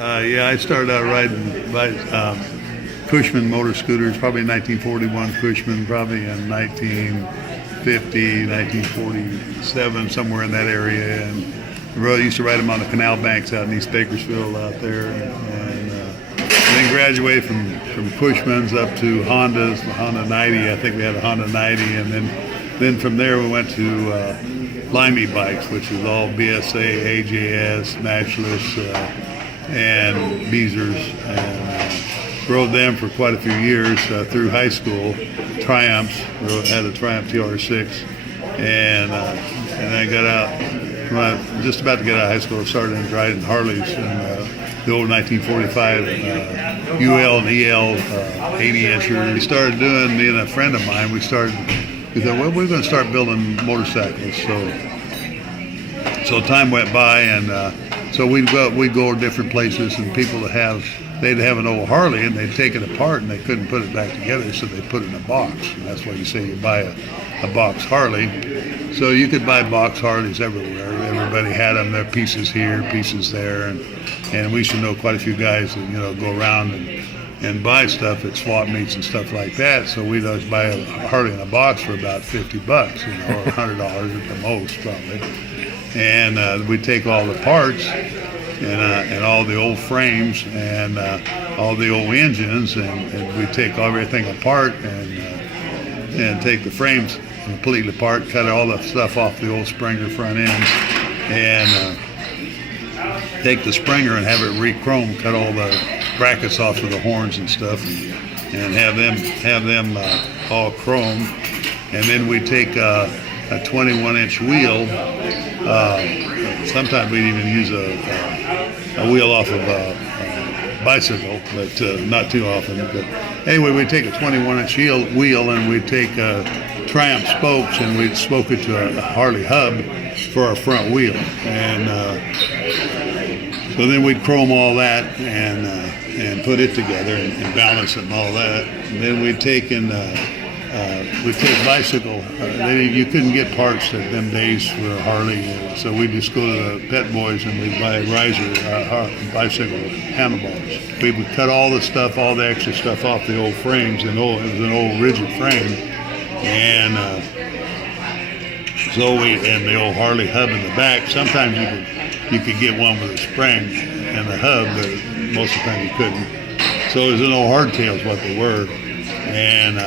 Yeah, I started out riding Cushman motor scooters, probably 1941 Cushman, probably in 1950, 1947, somewhere in that area. And I used to ride them on the canal banks out in East Bakersfield out there. And then graduated from Cushmans up to Hondas, the Honda 90. I think we had a Honda 90. And then from there we went to Limey bikes, which was all BSA, AJS, Matchless, and Beezers, and rode them for quite a few years through high school. Triumphs, had a Triumph TR6, and I got out. When I was just about to get out of high school, I started riding Harleys and the old 1945 UL and EL 80-incher. We started doing, me and a friend of mine, we thought, well, we're going to start building motorcycles. So time went by, and so we'd go to different places, and people they'd have an old Harley, and they'd take it apart, and they couldn't put it back together, so they put it in a box. And that's why you say you buy a box Harley. So you could buy box Harleys everywhere. Everybody had them. There, pieces here, pieces there, and we should know quite a few guys that go around and buy stuff at swap meets and stuff like that. So we'd always buy a Harley in a box for about $50, or $100 at the most, probably. And we'd take all the parts and all the old frames and all the old engines, and we'd take everything apart and take the frames completely apart, cut all the stuff off the old Springer front ends, and take the Springer and have it re-chrome, cut all the brackets off of the horns and stuff, and have them all chrome. And then we'd take a 21-inch wheel. Sometimes we'd even use a wheel off of a bicycle, but not too often. But anyway, we'd take a 21-inch wheel, and we'd take Triumph spokes, and we'd spoke it to a Harley hub for our front wheel. And so then we'd chrome all that and put it together and balance it and all that. And then we'd take bicycle. You couldn't get parts at them days for a Harley, so we'd just go to the Pet Boys and we'd buy riser bicycle handlebars. We would cut all the stuff, all the extra stuff off the old frames, and it was an old rigid frame, and the old Harley hub in the back. Sometimes you could get one with a spring and a hub, but most of the time you couldn't. So it was an old hardtail is what they were, and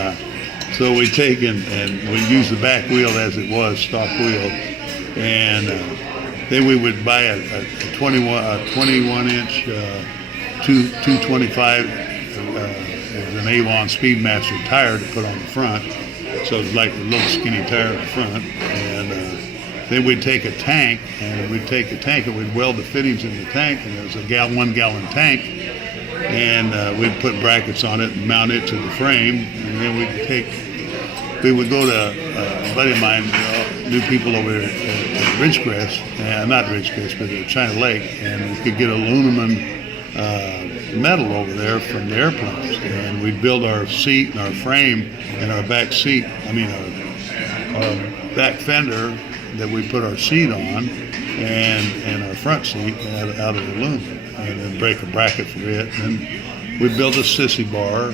so we take and we use the back wheel as it was, stock wheel, and then we would buy a 21-inch 225 an Avon Speedmaster tire to put on the front. So it was like a little skinny tire in the front, and then we'd take a tank, and we'd weld the fittings in the tank, and it was a 1 gallon tank, and we'd put brackets on it and mount it to the frame, and then we would go to a buddy of mine, knew people over there at Ridgecrest, not Ridgecrest, but at China Lake, and we could get aluminum metal over there from the airplanes, and we'd build our seat and our frame and our back seat, our back fender that we put our seat on, and our front seat out of aluminum, and then break a bracket for it. And we built a sissy bar.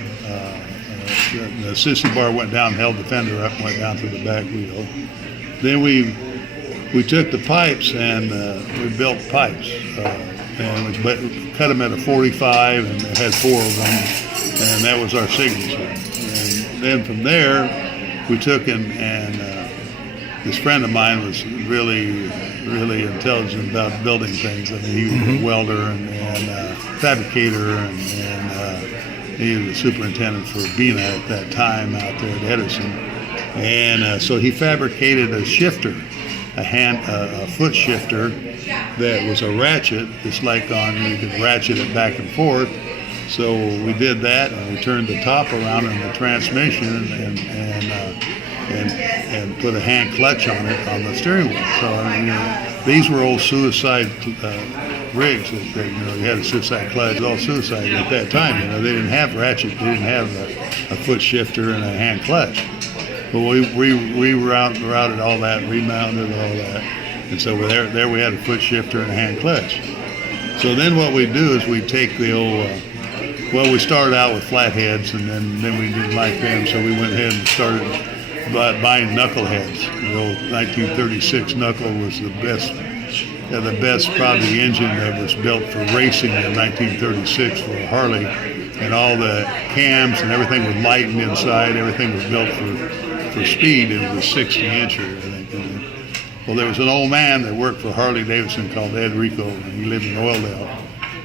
The sissy bar went down, held the fender up, went down to the back wheel. Then we took the pipes and we built pipes, and we cut them at a 45, and it had 4 of them, and that was our signature. And then from there, we took and this friend of mine was really, really intelligent about building things. I mean, he was a welder and fabricator, and he was the superintendent for BINA at that time out there at Edison. And so he fabricated a shifter, a foot shifter that was a ratchet. It's like you could ratchet it back and forth. So we did that, and we turned the top around in the transmission and put a hand clutch on it on the steering wheel. So these were old suicide rigs that you had a suicide clutch. It was all suicide at that time. They didn't have ratchet, they didn't have a foot shifter and a hand clutch. But we rerouted all that, remounted all that, and so there we had a foot shifter and a hand clutch. So then what we do is we take the old, well, we started out with flatheads, and then we didn't like them, so we went ahead and started buying knuckleheads. The old 1936 knuckle was the best probably engine that was built for racing in 1936 for a Harley, and all the cams and everything was lightened inside. Everything was built for speed. It was a 60-incher, I think. Well, there was an old man that worked for Harley Davidson called Ed Rico, and he lived in Oildale,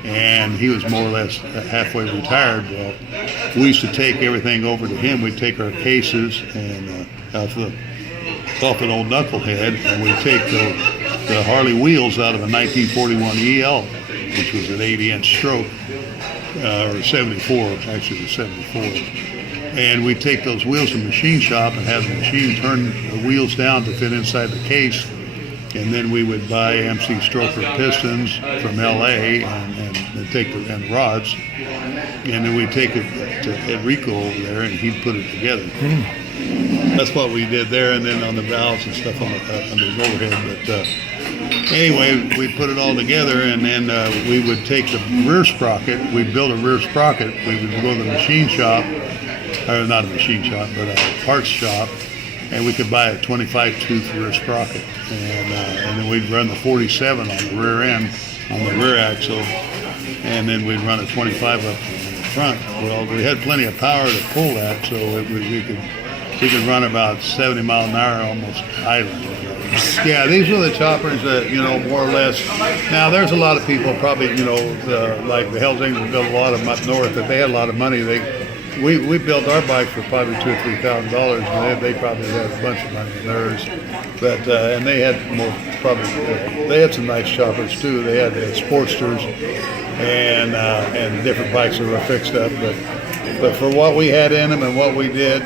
and he was more or less halfway retired. Well, we used to take everything over to him. We'd take our cases and off an old knucklehead, and we'd take the Harley wheels out of a 1941 EL, which was an 80-inch stroke, or 74, actually it was 74. And we'd take those wheels to the machine shop and have the machine turn the wheels down to fit inside the case. And then we would buy MC Stroker pistons from LA and take the rods. And then we'd take it to Ed Rico over there, and he'd put it together. That's what we did there, and then on the valves and stuff on the overhead. But anyway, we put it all together, and then we would take the rear sprocket. We'd build a rear sprocket. We would go to the machine shop, or not a machine shop, but a parts shop, and we could buy a 25-tooth rear sprocket. And then we'd run the 47 on the rear end, on the rear axle, and then we'd run a 25 up in the front. Well, we had plenty of power to pull that, so we could run about 70 miles an hour almost idle. Yeah, these were the choppers that, more or less. Now, there's a lot of people probably, like the Hells Angels built a lot of them up north. If they had a lot of money, we built our bikes for probably $2,000 or $3,000, and they probably had a bunch of money in theirs. But and they had they had some nice choppers too. They had Sportsters and different bikes that were fixed up, but for what we had in them and what we did,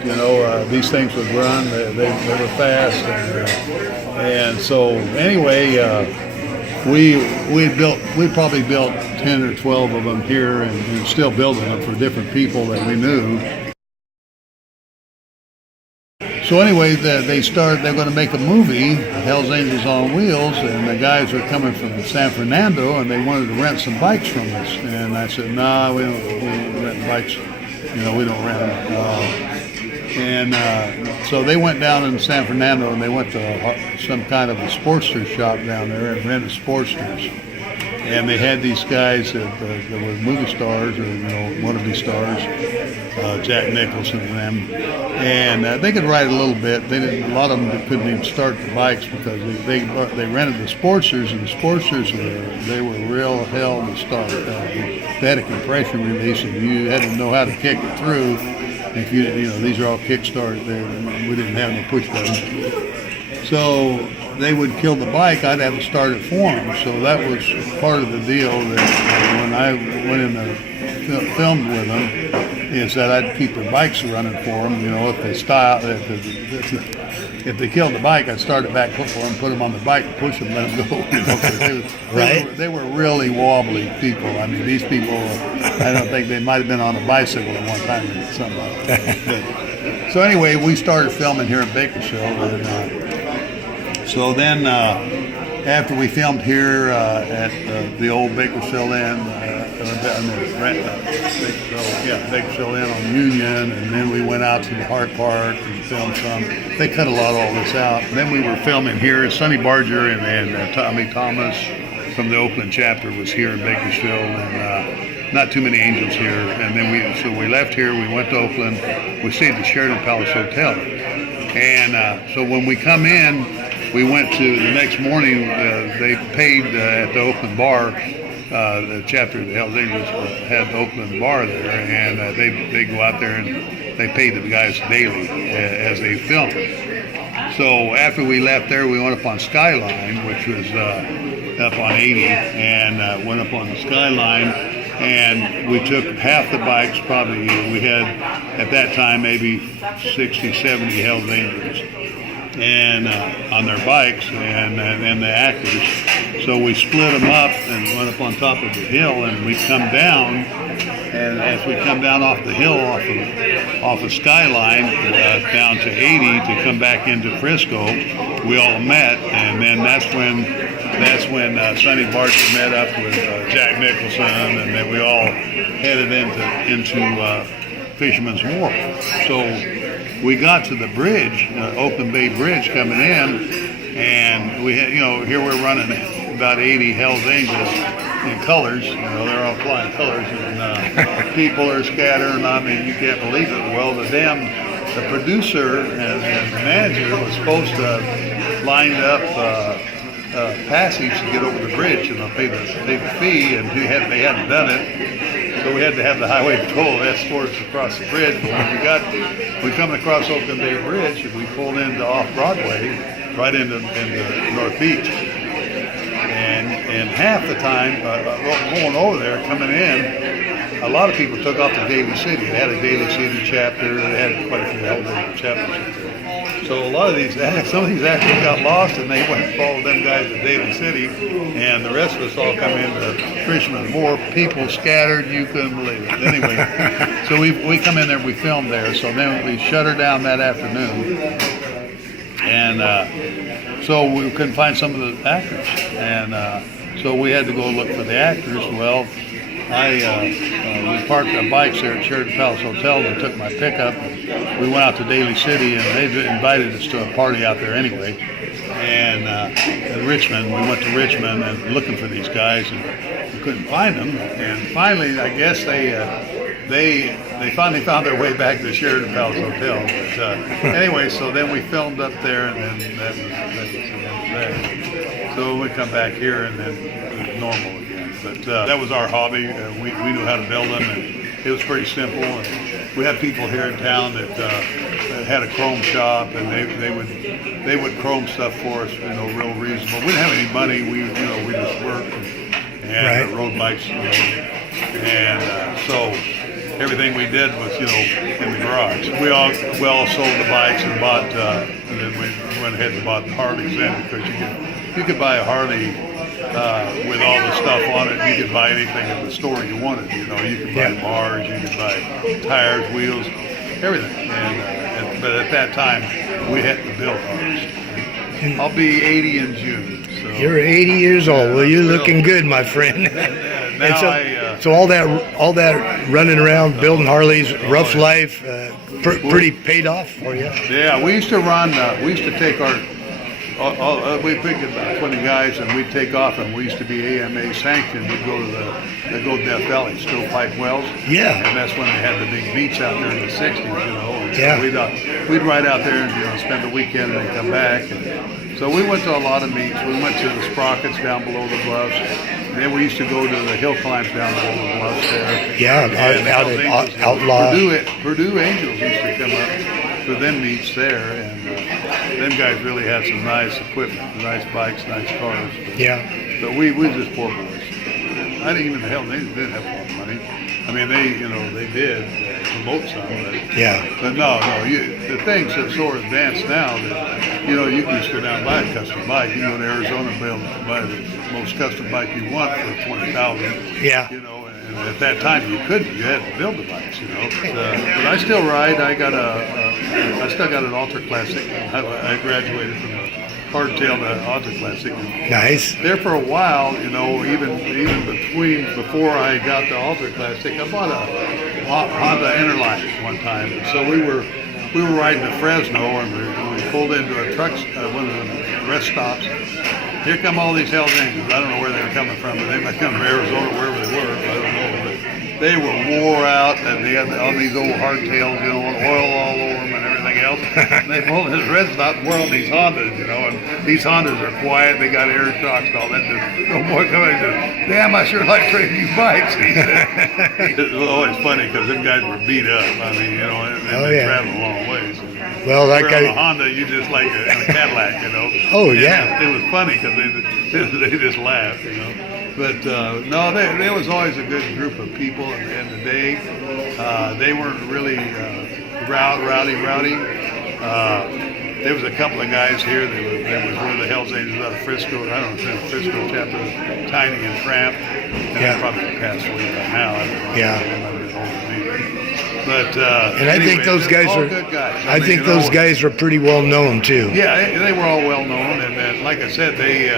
these things would run. They were fast, and so anyway, we probably built 10 or 12 of them here, and still building them for different people that we knew. So anyway, they're going to make a movie, Hells Angels on Wheels, and the guys are coming from San Fernando, and they wanted to rent some bikes from us. And I said, no, we don't rent bikes. We don't rent them. So they went down in San Fernando, and they went to some kind of a Sportster shop down there and rented Sportsters. And they had these guys that were movie stars or wannabe stars, Jack Nicholson and them, and they could ride a little bit. They didn't. A lot of them couldn't even start the bikes because they rented the Sportsters, and the Sportsters were real hell to start. They had a compression release, and you had to know how to kick it through. If these are all kickstart. We didn't have no push button, so they would kill the bike. I'd have to start it for them. So that was part of the deal that when I went in and filmed with them, is that I'd keep their bikes running for them. If they stop, if they killed the bike, I'd start it back for them, put them on the bike, push them, let them go. They were really wobbly people. I mean, these people, I don't think they might have been on a bicycle at one time or something. So anyway, we started filming here in Bakersfield, and so then, after we filmed here at the old Bakersfield Inn, Bakersfield Inn on Union, and then we went out to the Hart Park and filmed some. They cut a lot of all this out. And then we were filming here. Sonny Barger and Tommy Thomas from the Oakland chapter was here in Bakersfield, and not too many Angels here. And then we left here. We went to Oakland. We stayed at the Sheridan Palace Hotel, and so when we come in. We went to the next morning. They paid at the Oakland bar. The chapter of the Hells Angels had the Oakland bar there, and they go out there and they paid the guys daily as they filmed. So after we left there, we went up on Skyline, which was up on 80, and went up on the Skyline, and we took half the bikes. Probably we had at that time maybe 60, 70 Hells Angels. And on their bikes and the actors. So we split them up and went up on top of the hill, and we come down, And as we come down off the hill, off of Skyline, down to 80 to come back into Frisco, we all met, and then that's when Sonny Barger met up with Jack Nicholson, and then we all headed into Fisherman's Wharf. So we got to the bridge, Oakland Bay Bridge coming in, and we had, here we're running about 80 Hells Angels in colors. They're all flying colors, and people are scattering. I mean, you can't believe it. Well, the producer and the manager was supposed to line up passage to get over the bridge, and they'll pay the fee, and they hadn't done it. So we had to have the highway patrol escort us across the bridge. But when we coming across Oakland Bay Bridge, and we pulled into off Broadway, right into North Beach. And half the time, going over there, coming in, a lot of people took off to Daly City. They had a Daly City chapter. They had quite a few Hellraiser chapters up there. So a lot of these, some of these actors got lost, and they went and followed them guys to Daly City, and the rest of us all come into Fisherman's Wharf. People scattered, you couldn't believe it. Anyway, so we come in there, we filmed there. So then we shut her down that afternoon, and so we couldn't find some of the actors, and so we had to go look for the actors. Well, we parked our bikes there at Sheridan Palace Hotel and took my pickup. We went out to Daly City, and they invited us to a party out there anyway. And in Richmond, we went to Richmond and looking for these guys, and we couldn't find them. And finally, I guess they finally found their way back to the Sheridan Palace Hotel. But anyway, so then we filmed up there, and then that was that. So we come back here, and then it was normal again. But that was our hobby. We knew how to build them, and it was pretty simple. And we had people here in town that had a chrome shop, and they would chrome stuff for us, real reasonable. We didn't have any money. We just worked and rode bikes, and so everything we did was in the garage. We all sold the bikes and bought, and then we went ahead and bought the Harleys then, because you could buy a Harley. With all the stuff on it, you could buy anything at the store you wanted. You could buy bars, you could buy tires, wheels, everything. But at that time, we had to build ours. I'll be 80 in June. So. You're 80 years old. Well, you're looking good, my friend. So all that running around building Harleys, rough life, pretty paid off for you. Yeah, we used to run. We used to take our. We picked about 20 guys, and we'd take off, and we used to be AMA sanctioned. We'd go to Death Valley, Stovepipe Wells. Yeah. And that's when they had the big beats out there in the 60s, And yeah. We'd ride out there and spend the weekend and then come back. And so we went to a lot of meets. We went to the Sprockets down below the bluffs. And then we used to go to the hill climbs down below the bluffs there. Yeah, out at Outlaw. Purdue Angels used to come up for them meets there, and them guys really had some nice equipment, nice bikes, nice cars. But we just poor boys. I didn't even they didn't have a lot of money. I mean, they did promote some, but no. The things are so advanced now that you can just go down and buy a custom bike. You can go to Arizona and buy the most custom bike you want for $20,000. Yeah. And at that time you couldn't. You had to build the bikes. But I still ride. I still got an Ultra Classic. I graduated from a hardtail to Ultra Classic. Nice. There for a while, even before I got the Ultra Classic, I bought a Honda Interline one time. And so we were riding to Fresno, and we pulled into a truck, one of the rest stops. Here come all these Hells Angels. I don't know where they were coming from, but they might come from Arizona, wherever they were. I don't know. But they were wore out, and they had all these old hardtails, oil all over them and everything else. And they pulled this red stop and we're on these Hondas, and these Hondas are quiet. They got air shocks and all that. No boy coming and says, "Damn, I sure like trading you bikes." He said. It was always funny because them guys were beat up. I mean, and they traveled a long ways. Well, that guy. On a Honda, you just like a Cadillac, Oh, and yeah. It was funny because they just laughed, But no, there was always a good group of people in the day. They weren't really rowdy. There was a couple of guys here. There was one of the Hells Angels out of Frisco. I don't know if it's the Frisco chapter, Tiny and Tramp. And they probably passed away by now. I don't know. Yeah. But And I think those guys all are. good guys. I think those guys are pretty well known too. Yeah, they were all well known, and like I said, they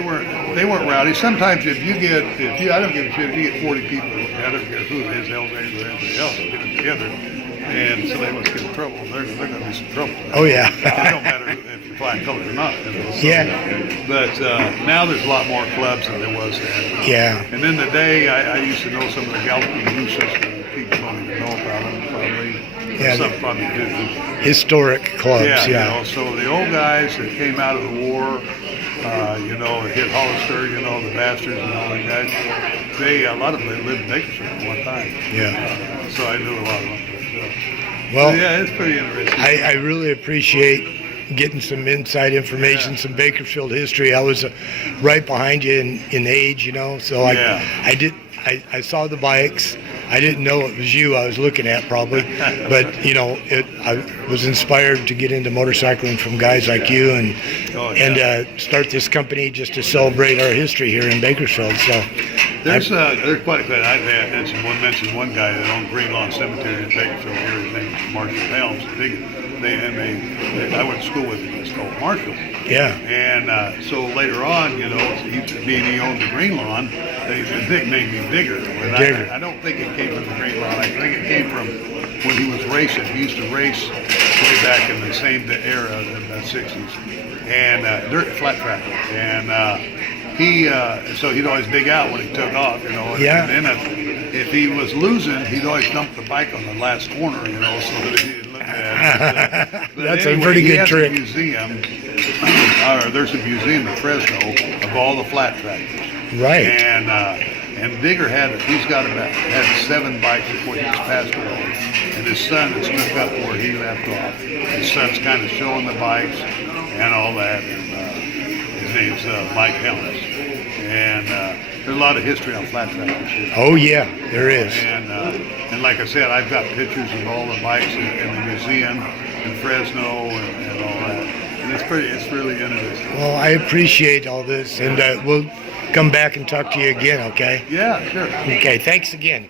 weren't rowdy. Sometimes if I don't give a shit if you get 40 people, I don't care who it is, Hell's Angels or anything else, get them together, and so they must get in trouble. They're going to be some trouble. Oh yeah. It don't matter if you're flying colors or not. So, Yeah. But now there's a lot more clubs than there was then. Yeah. And in the day, I used to know some of the Galloping Mooses. People don't even know about them, probably. Yeah, Some probably do. Historic clubs. Yeah, Yeah. so the old guys that came out of the war, hit Hollister, the Bastards and all the guys, a lot of them lived in Bakersfield at one time. Yeah. So I knew a lot of them. Well, yeah, it's pretty interesting. I really appreciate getting some inside information, some Bakersfield history. I was right behind you in age, so I saw the bikes. I didn't know it was you I was looking at probably, but I was inspired to get into motorcycling from guys like you and start this company just to celebrate our history here in Bakersfield. So there's quite a bit. I mentioned one guy that owned Green Lawn Cemetery in Bakersfield here. His name was Marshall Helms. I went to school with him. It's called Marshall. Yeah. And so later on, he owned the Green Lawn. They nicknamed him Digger. Digger. I don't think it came from the Green Lawn. I think it came from when he was racing. He used to race way back in the same era in the 60s. And dirt flat track. And so he'd always dig out when he took off, Yeah. And then if he was losing, he'd always dump the bike on the last corner, so that he didn't look bad. But That's anyway, a pretty he good has trick. A museum, there's a museum in Fresno of all the flat tractors. Right. And Digger had 7 bikes before he was passed away, and his son has took up where he left off. His son's kind of showing the bikes and all that, and his name's Mike Helms. And there's a lot of history on flat tractors. Oh yeah, there is. And like I said, I've got pictures of all the bikes in the museum in Fresno and all that. And it's really interesting. Well, I appreciate all this, and we'll come back and talk to you again, okay? Yeah, sure. Okay, thanks again.